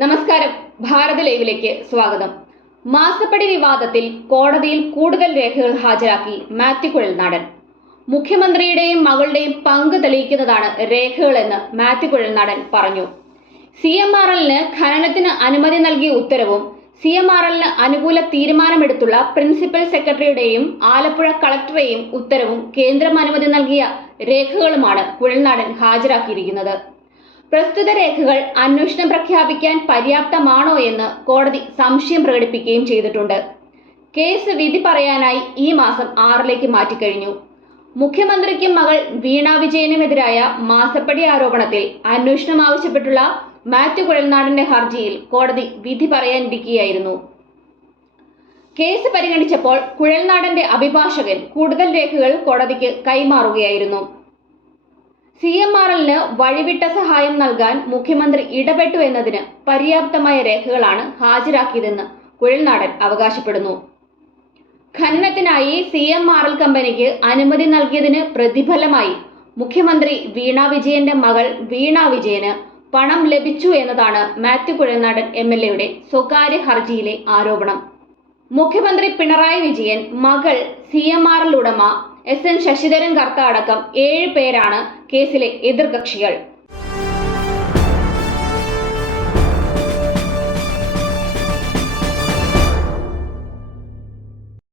നമസ്കാരം. ഭാരത് ലൈവിലേക്ക് സ്വാഗതം. മാസപ്പടി വിവാദത്തിൽ കോടതിയിൽ കൂടുതൽ രേഖകൾ ഹാജരാക്കി മാത്യു കുഴൽനാടൻ. മുഖ്യമന്ത്രിയുടെയും മകളുടെയും പങ്ക് തെളിയിക്കുന്നതാണ് രേഖകളെന്ന് മാത്യു കുഴൽനാടൻ പറഞ്ഞു. CMRLന് ഖനനത്തിന് അനുമതി നൽകിയ ഉത്തരവും CMRLന് അനുകൂല തീരുമാനമെടുത്തുള്ള പ്രിൻസിപ്പൽ സെക്രട്ടറിയുടെയും ആലപ്പുഴ കളക്ടറെയും ഉത്തരവും കേന്ദ്രം അനുമതി നൽകിയ രേഖകളുമാണ് കുഴൽനാടൻ ഹാജരാക്കിയിരിക്കുന്നത്. പ്രസ്തുത രേഖകൾ അന്വേഷണം പ്രഖ്യാപിക്കാൻ പര്യാപ്തമാണോ എന്ന് കോടതി സംശയം പ്രകടിപ്പിക്കുകയും ചെയ്തിട്ടുണ്ട്. കേസ് വിധി പറയാനായി ഈ മാസം 6 മാറ്റിക്കഴിഞ്ഞു. മുഖ്യമന്ത്രിക്കും മകൾ വീണ വിജയനുമെതിരായ മാസപ്പടി ആരോപണത്തിൽ അന്വേഷണം ആവശ്യപ്പെട്ടുള്ള മാത്യു കുഴൽനാടന്റെ ഹർജിയിൽ കോടതി വിധി പറയാനിരിക്കുകയായിരുന്നു. കേസ് പരിഗണിച്ചപ്പോൾ കുഴൽനാടന്റെ അഭിഭാഷകൻ കൂടുതൽ രേഖകൾ കോടതിക്ക് കൈമാറുകയായിരുന്നു. CMRLന് വഴിവിട്ട സഹായം നൽകാൻ മുഖ്യമന്ത്രി ഇടപെട്ടു എന്നതിന് പര്യാപ്തമായ രേഖകളാണ് ഹാജരാക്കിയതെന്ന് കുഴൽനാടൻ അവകാശപ്പെടുന്നു. ഖനനത്തിനായി CMRL കമ്പനിക്ക് അനുമതി നൽകിയതിന് പ്രതിഫലമായി മുഖ്യമന്ത്രി വീണ വിജയന്റെ മകൾ വീണ വിജയന് പണം ലഭിച്ചു എന്നതാണ് മാത്യു കുഴൽനാടൻ MLAയുടെ സ്വകാര്യ ഹർജിയിലെ ആരോപണം. മുഖ്യമന്ത്രി പിണറായി വിജയൻ, മകൾ, CMRL ഉടമ SN ശശിധരൻ കർത്ത അടക്കം 7 പേരാണ് കേസിലെ എതിർകക്ഷികൾ.